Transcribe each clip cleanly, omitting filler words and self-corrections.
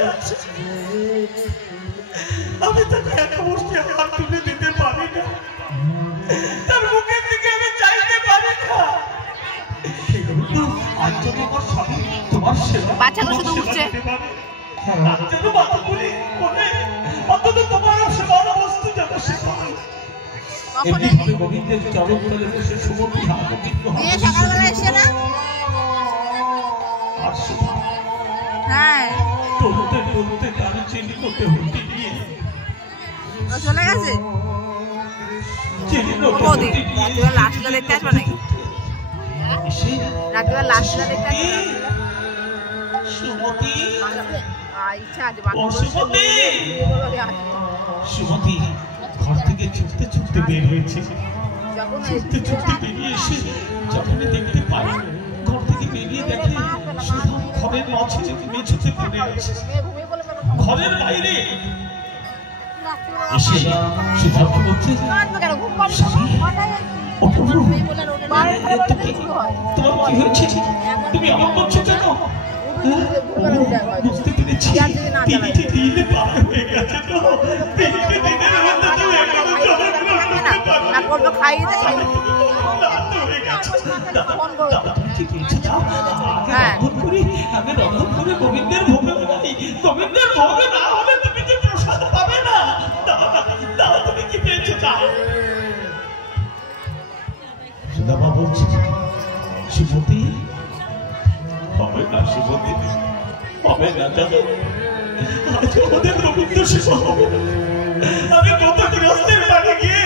হয়ে আছে। আমি তাকে এক মুহূর্তে হাত তুলে দিতে পারি না, তার মুখের দিকে আমি চাইতে পারি না। আজ যদি আমার স্বামী তোমার সেবা বাচ্চাগুলো শুধু উঠছে, যেন বাচ্চাগুলি করে অন্তত তোমার সেবার বস্তু যেন সে পায়। এমনিভাবে গোবিন্দের চরণ তলে বসে সুমতি সকালবেলা এসে না টলতে টলতে তার চিনি করতে হইতে গিয়ে চলে গেছে। রাত্রিবেলা লাশটা দেখতে আসবে নাকি? রাত্রিবেলা লাশটা দেখতে আসবে? ইচ্ছা আছে সুমতি ঘর থেকে ছুটতে ছুটতে বের হয়েছে। ছুটতে ছুটতে বেরিয়ে এসে যখনই দেখতে পাই ঘর থেকে বেরিয়ে দেখে সুধা ঘরের মাঝে মেঝেতে পড়ে আছে। ঘরের বাইরে এসে সুধাকে বলছে, তোমার কি হয়েছে? তুমি আমার বলছো কেন? বুঝতে পেরেছি, 3টে দিন পার হয়ে গেছে তো। 3টে দিনের মধ্যে তুমি এখনো করবো খাইয়ে দে আমি রন্ধন করে গোবিন্দের ভোগে বানাই। গোবিন্দের ভোগে না হলে তুমি যে প্রসাদ পাবে না। দাও তুমি কি পেয়েছো চাও? সুদামা বলছে, সুমতি হবে না, সুমতি হবে না, জানো আজ আমাদের রবীন্দ্র সেবা হবে না। আমি কত গৃহস্থের বাড়ি গিয়ে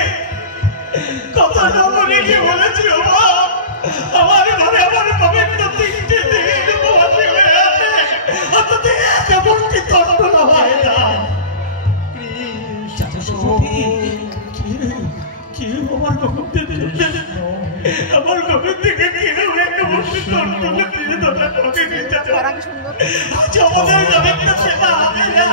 কত নমনে গিয়ে বলেছি, আমার ঘরে আমার গোবিন্দ 3টে দিন উপবাসী হয়ে আছে, অন্তত একটা মুষ্টি তন্ন না হয় না। কেউ আমার গোবিন্দের আমার গোবিন্দকে কেউ একটা মুষ্টি তন্ন দিয়ে ধরে ঠকে নিচ্ছে। আজ আমাদের গোবিন্দ সেবা হবে না।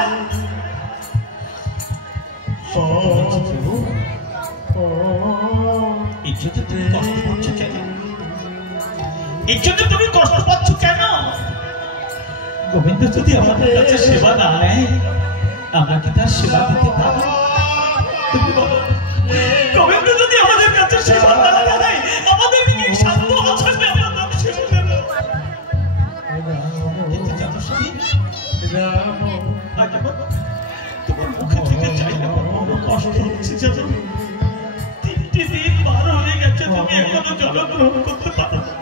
তুমি কষ্ট পাচ্ছ কেন? গোবিন্দ যদি আমাদের কাছে সেবা না নেয়, আমরা কি তার সেবা দিতে পারি? তুমি বলো, গোবিন্দ যদি আমাদের কাছে সেবা না নেয়, আমাদের কি শান্ত আছে? আমরা সেবা দেব? জানো স্বামী, তোমার মুখে থেকে চাইলে বড় কষ্ট হচ্ছে। জানো 3টে দিন পার হয়ে গেছে, তুমি এখনো জল গ্রহণ করতে পারো না।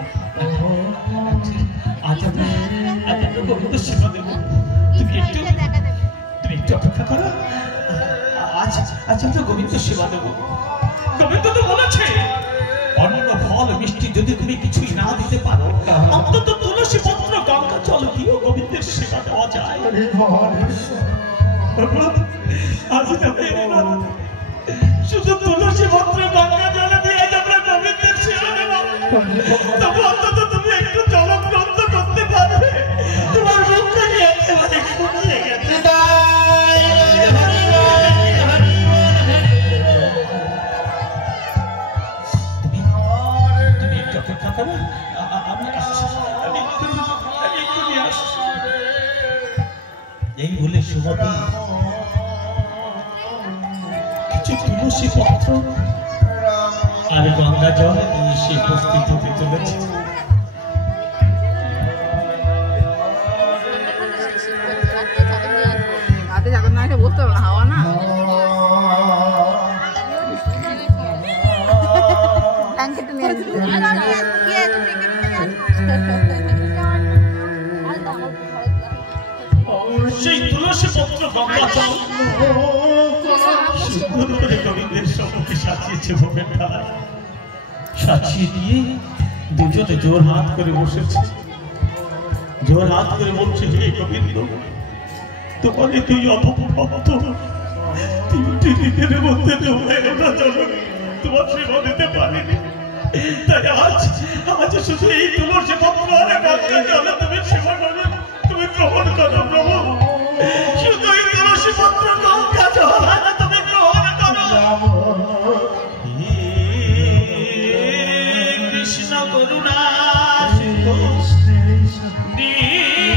আজ আমরা গোবিন্দ সেবা দেব, তুমি একটু অপেক্ষা করো। আজ আমরা গোবিন্দ সেবা দেব। গোবিন্দ তো বলেছে, অন্ন ফল মিষ্টি যদি তুমি কিছুই না দিতে পারো, অন্তত তুলসী পত্র গঙ্গা জল দিয়েও গোবিন্দের সেবা দেওয়া যায়। আজ শুধু তুলসী পত্র গঙ্গা জল দিয়ে আমরা গোবিন্দের সেবা দেব। তবু অন্তত তুমি একটু জলগ্রন্থ করতে পারবে। তোমার মুখটা নিয়ে একেবারে শুকিয়ে গেছে। তুমি একটু অপেক্ষা করো, আমি এক্ষুনি আসছি। এই বলে সুমতি কিছু তুলসী পত্র আর গঙ্গা জল নিয়ে সে উপস্থিত হতে চলেছে। বুঝতে পারো না, হাওয়া না সেই তুলসী পত্র গঙ্গা জল সুন্দর করে গোবিন্দের সম্মুখে সাজিয়েছে ভোগের থালায়। সাজিয়ে দিয়ে দুজনে জোর হাত করে বসেছে। জোর হাত করে বলছে, হে গোবিন্দ, তোমার এই 2 অভক্ত 3টে দিনের মধ্যে তোমার সেবা দিতে পারিনি। তাই আজ শুধু এই তুলসী পত্র আর গঙ্গা জলে তুমি সেবা করো, তুমি গ্রহণ করো প্রভু। শুধু এই তুলসী পত্র গঙ্গা জল তুমি গ্রহণ করো। কৃষ্ণ করুণা সিন্ধু দীনবন্ধু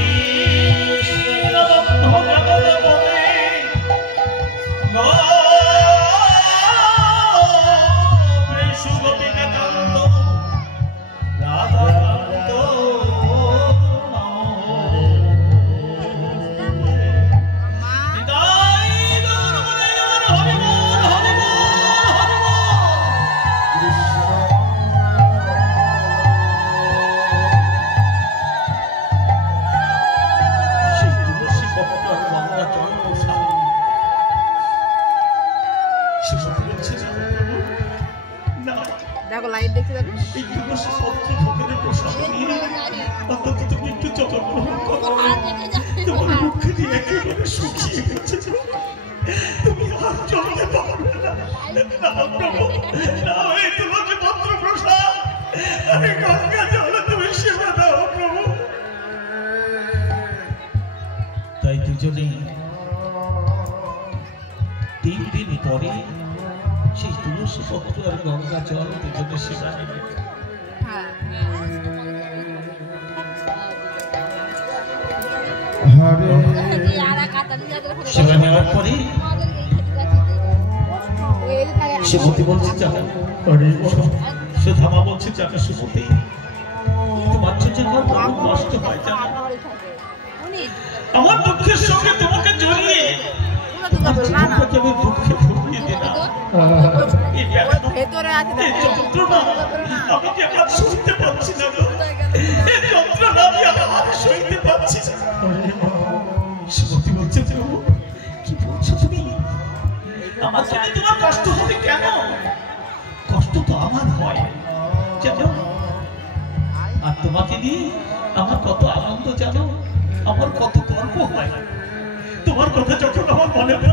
তুলসী পত্র ভোগের প্রসাদ নিয়ে অন্তত তুমি একটু জলগ্রহণ করো। তোমার মুখে দিয়ে একেবারে শুকিয়ে গেছে, তুমি আর চলতে পারবে না। প্রভু না, এই তুলসী পত্র প্রসাদ আমি গঙ্গা জলে তুমি সেবা দাও প্রভু। তাই দুজনেই 3 দিন পরে সেই তুলসী পত্র আর গঙ্গা জল দুজনে সেবা নেবে। সেবা নেওয়ার পরে সুমতি বলছে জানো, সুধামা বলছে জানো সুমতি, তোমার জন্য আমার কষ্ট হয় জানো, আমার দুঃখের সঙ্গে তোমাকে জড়িয়ে আমি দুঃখে ভরিয়ে দিলাম। এই যন্ত্রণা আমি যে আর সইতে পারছি না গো, এই যন্ত্রণা আমি আর সইতে পারছি না। সুমতি বলছে প্রভু কি বলছো তুমি, আমার জন্য তোমার কষ্ট হবে কেন? কষ্ট তো আমার হয় জানো, আর তোমাকে নিয়ে আমার কত আনন্দ জানো, আমার কত গর্ব হয়। তোমার কথা যখন আমার মনে পড়ে